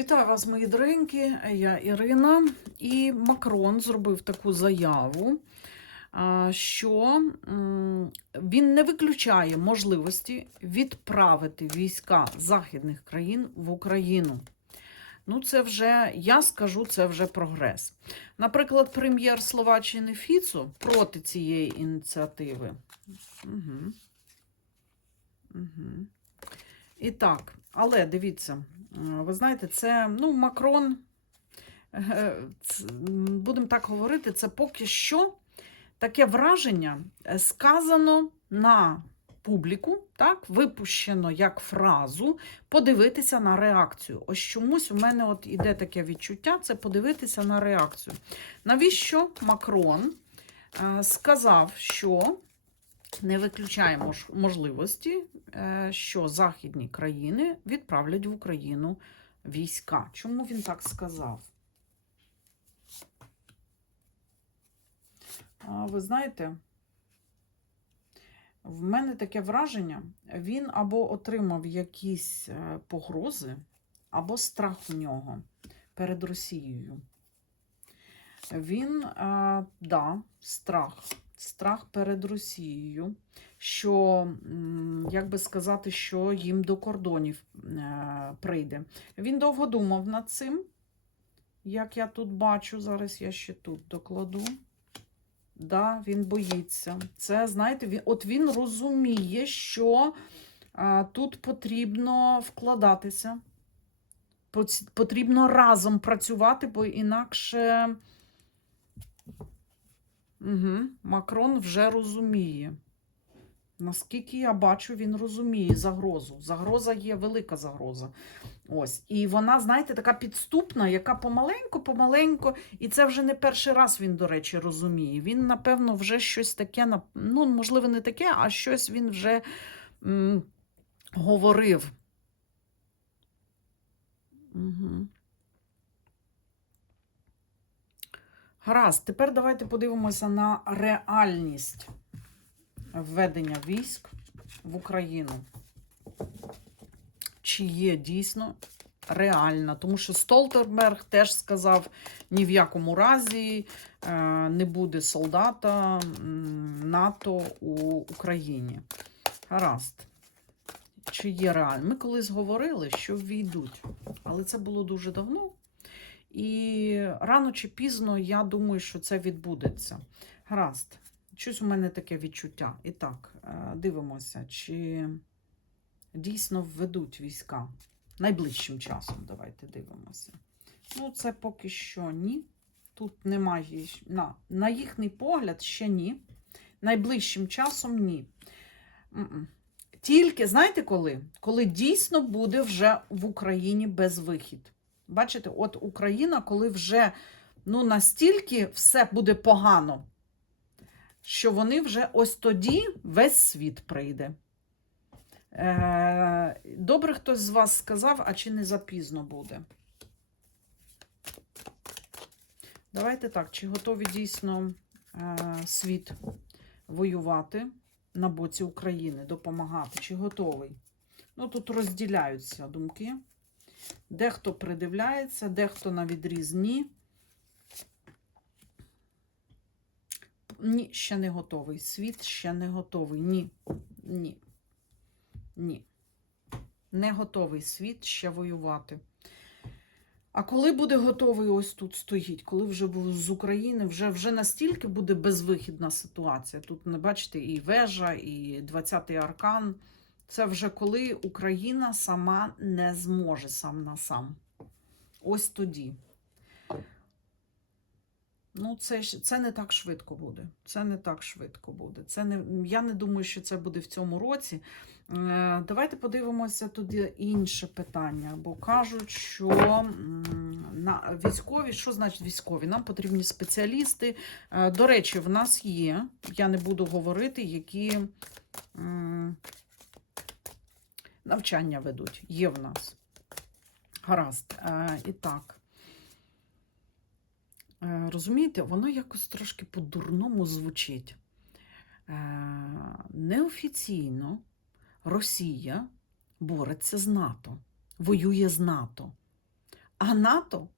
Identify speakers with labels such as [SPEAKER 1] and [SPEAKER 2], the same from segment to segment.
[SPEAKER 1] Вітаю вас, мої доренькі. Я Ірина. І Макрон зробив таку заяву, що він не виключає можливості відправити війська західних країн в Україну. Ну, це вже, я скажу, це вже прогрес. Наприклад, прем'єр Словаччини Фіцо проти цієї ініціативи. Угу. Угу. І так, але дивіться, ви знаєте, це ну, Макрон, е, м, будемо так говорити, це поки що таке враження е, сказано на публіку, так, випущено як фразу, подивитися на реакцію. Ось чомусь у мене от іде таке відчуття це подивитися на реакцію. Навіщо Макрон е, сказав, що не виключає мож- можливості, е, що західні країни відправлять в Україну війська. Чому він так сказав? Ви знаєте, в мене таке враження, він або отримав якісь е, погрози, або страх у нього перед Росією. Він, е, да, страх. Страх перед Росією, що, як би сказати, що їм до кордонів е, прийде. Він довго думав над цим, як я тут бачу, зараз я ще тут докладу. Да, він боїться. Це, знаєте, він, от він розуміє, що а, тут потрібно вкладатися, потрібно разом працювати, бо інакше угу, Макрон вже розуміє. Наскільки я бачу, він розуміє загрозу. Загроза є велика загроза. Ось. І вона, знаєте, така підступна, яка помаленьку, помаленьку, і це вже не перший раз він, до речі, розуміє. Він, напевно, вже щось таке, ну, можливо, не таке, а щось він вже м, говорив. Угу. Гаразд, тепер давайте подивимося на реальність введення військ в Україну. Чи є дійсно реальна? Тому що Столтерберг теж сказав, ні в якому разі е, не буде солдата НАТО у Україні. Гаразд. Чи є реально? Ми колись говорили, що війдуть, але це було дуже давно. І рано чи пізно я думаю, що це відбудеться. Гаразд. Щось у мене таке відчуття. І так, е, дивимося, чи дійсно введуть війська найближчим часом. Давайте дивимося. Ну, це поки що ні. Тут немає на, на їхній погляд ще ні. Найближчим часом ні. Тільки, знаєте коли? Коли дійсно буде вже в Україні безвихід. Бачите, от Україна, коли вже ну, настільки все буде погано, що вони вже ось тоді весь світ прийде. Е, добре, хтось з вас сказав, а чи не запізно буде? Давайте так, чи готові дійсно е, світ воювати на боці України, допомагати? Чи готовий? Ну, тут розділяються думки. Дехто придивляється, дехто на відріз ні. Ні, ще не готовий. Світ ще не готовий. Ні. Ні. Ні. Не готовий світ ще воювати. А коли буде готовий, ось тут стоїть, коли вже з України, вже, вже настільки буде безвихідна ситуація. Тут не бачите і вежа, і 20-й аркан. Це вже коли Україна сама не зможе сам на сам. Ось тоді. Ну, це, це не так швидко буде. Це не так швидко буде. Це не, я не думаю, що це буде в цьому році. Е, Давайте подивимося тоді інше питання, бо кажуть, що на військові, що значить військові? Нам потрібні спеціалісти. Е, До речі, в нас є, я не буду говорити, які м, навчання ведуть. Є в нас. Гаразд. Е, І так. Е, Розумієте, воно якось трошки по-дурному звучить. Е, Неофіційно Росія бореться з НАТО, воює з НАТО. А НАТО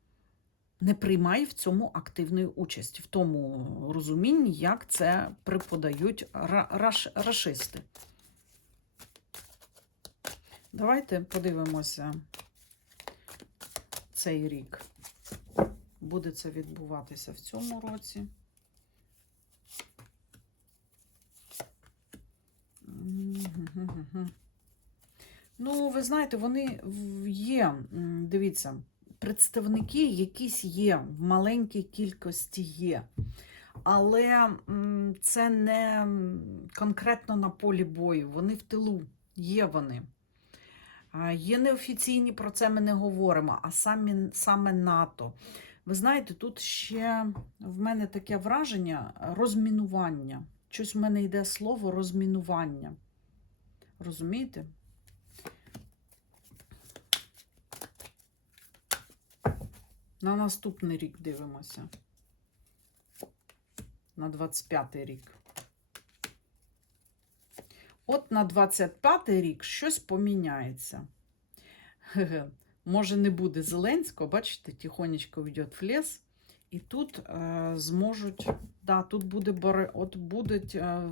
[SPEAKER 1] не приймає в цьому активної участі, в тому розумінні, як це преподають ра- раш- рашисти. Давайте подивимося цей рік. Буде це відбуватися в цьому році. Ну, ви знаєте, вони є, дивіться, представники якісь є, в маленькій кількості є. Але це не конкретно на полі бою, вони в тилу, є вони. Є неофіційні, про це ми не говоримо, а самі, саме НАТО. Ви знаєте, тут ще в мене таке враження розмінування. Щось в мене йде слово розмінування. Розумієте? На наступний рік дивимося. На 25-й рік. От на 25-й рік щось поміняється. Ге-ге. Може, не буде Зеленського, бачите, тихонечко йде в ліс, і тут е, зможуть. Да, тут буде боре, от будуть. Е,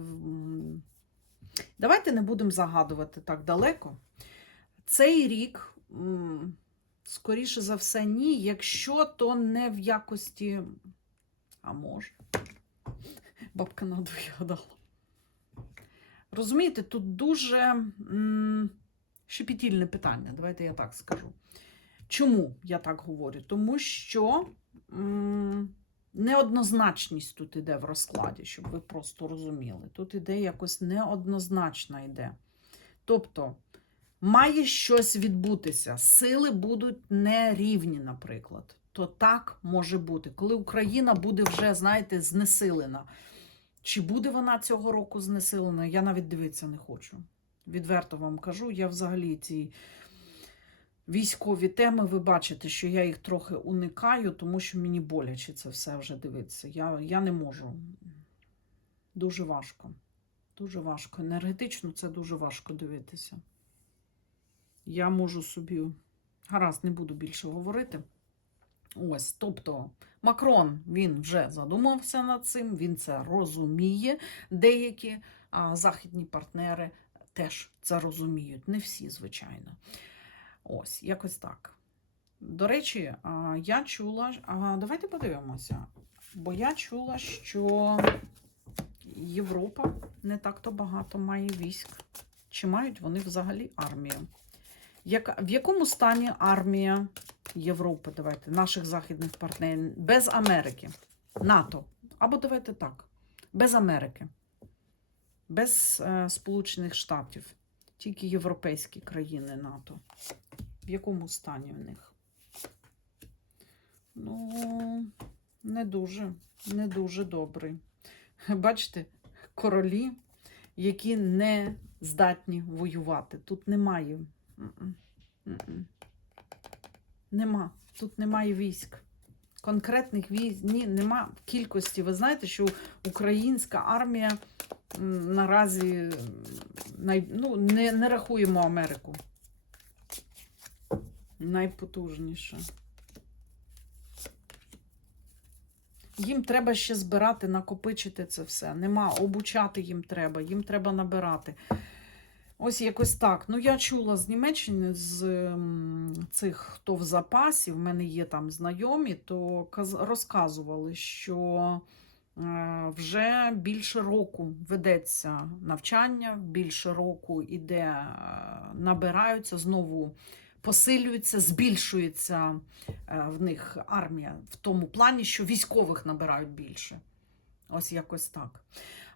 [SPEAKER 1] давайте не будемо загадувати так далеко. Цей рік, м, скоріше за все, ні, якщо то не в якості. А може. Бабка надо гадала. Розумієте, тут дуже м, щепетільне питання, давайте я так скажу. Чому я так говорю? Тому що м, неоднозначність тут іде в розкладі, щоб ви просто розуміли. Тут іде якось неоднозначно йде. Тобто, має щось відбутися, сили будуть нерівні, наприклад. То так може бути, коли Україна буде вже, знаєте, знесилена. Чи буде вона цього року знесилена, я навіть дивитися не хочу. Відверто вам кажу, я взагалі ці військові теми, ви бачите, що я їх трохи уникаю, тому що мені боляче це все вже дивитися. Я, я не можу. Дуже важко. Дуже важко. Енергетично це дуже важко дивитися. Я можу собі. Гаразд, не буду більше говорити. Ось, тобто, Макрон він вже задумався над цим, він це розуміє. Деякі а, західні партнери теж це розуміють. Не всі, звичайно. Ось, якось так. До речі, а, я чула, а, давайте подивимося. Бо я чула, що Європа не так-то багато має військ. Чи мають вони взагалі армію? Яка, в якому стані армія Європи, давайте, наших західних партнерів, без Америки, НАТО. Або давайте так, без Америки, без е, Сполучених Штатів, тільки європейські країни НАТО. В якому стані в них? Ну, не дуже, не дуже добрий. Бачите, королі, які не здатні воювати. Тут немає. Нема. Тут немає військ. Конкретних військ, ні, нема кількості. Ви знаєте, що українська армія наразі най, ну, не, не рахуємо Америку. Найпотужніша. Їм треба ще збирати, накопичити це все. Нема, обучати їм треба, їм треба набирати. Ось якось так. Ну, я чула з Німеччини, з цих, хто в запасі, в мене є там знайомі, то розказували, що е, вже більше року ведеться навчання, більше року іде, е, набираються, знову посилюються, збільшується е, в них армія в тому плані, що військових набирають більше. Ось якось так.